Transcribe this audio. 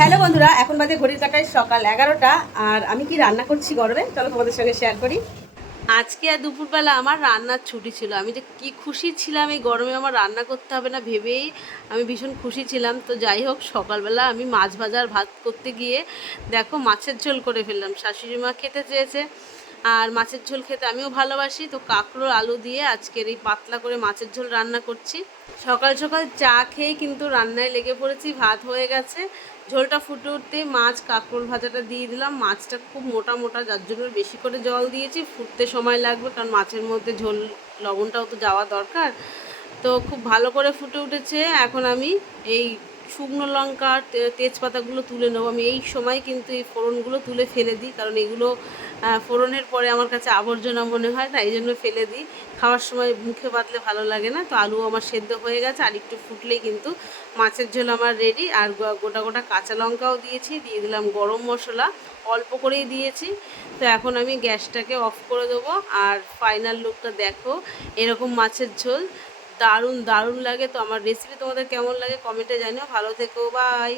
Hello বন্ধুরা, এখন বাজে ঘড়ির কাঁটায় সকাল 11টা। আর আমি কি রান্না করছি গরমে, চলো তোমাদের সঙ্গে শেয়ার করি। আজকে আর দুপুরবেলা আমার রান্নার ছুটি ছিল। আমি যে কি খুশি ছিলাম, এই গরমে আমার রান্না করতে হবে না ভেবেই আমি ভীষণ খুশি ছিলাম। তো যাই হোক, সকালবেলা আমি মাছ ভাজার ভাত করতে গিয়ে দেখো মাছের ঝোল করে ফেললাম। শাশুড়ি মা খেতে চেয়েছে, আর মাছের ঝোল খেতে আমিও ভালোবাসি। তো কাঁকরোল আলু দিয়ে আজকের এই পাতলা করে মাছের ঝোল রান্না করছি। সকাল সকাল চা খেয়ে কিন্তু রান্নায় লেগে পড়েছি। ভাত হয়ে গেছে, ঝোলটা ফুটে উঠতে মাছ কাঁকরোল ভাজাটা দিয়ে দিলাম। মাছটা খুব মোটা মোটা, যার জন্য বেশি করে জল দিয়েছি। ফুটতে সময় লাগবে, কারণ মাছের মধ্যে ঝোল লবণটাও তো যাওয়া দরকার। তো খুব ভালো করে ফুটে উঠেছে। এখন আমি এই শুকনো লঙ্কা তেজপাতাগুলো তুলে নেবো। আমি এই সময় কিন্তু এই ফোড়নগুলো তুলে ফেলে দিই, কারণ এগুলো ফোড়নের পরে আমার কাছে আবর্জনা মনে হয় না, এই জন্য ফেলে দিই। খাওয়ার সময় মুখে বাঁধলে ভালো লাগে না। তো আলু আমার সেদ্ধ হয়ে গেছে, আর একটু ফুটলেই কিন্তু মাছের ঝোল আমার রেডি। আর গোটা গোটা কাঁচা লঙ্কাও দিয়েছি, দিয়ে দিলাম গরম মশলা, অল্প করেই দিয়েছি। তো এখন আমি গ্যাসটাকে অফ করে দেবো। আর ফাইনাল লুকটা দেখো, এরকম মাছের ঝোল দারুণ দারুণ লাগে। তো আমার রেসিপি তোমাদের কেমন লাগে কমেন্টে জানিও। ভালো থেকো, বাই।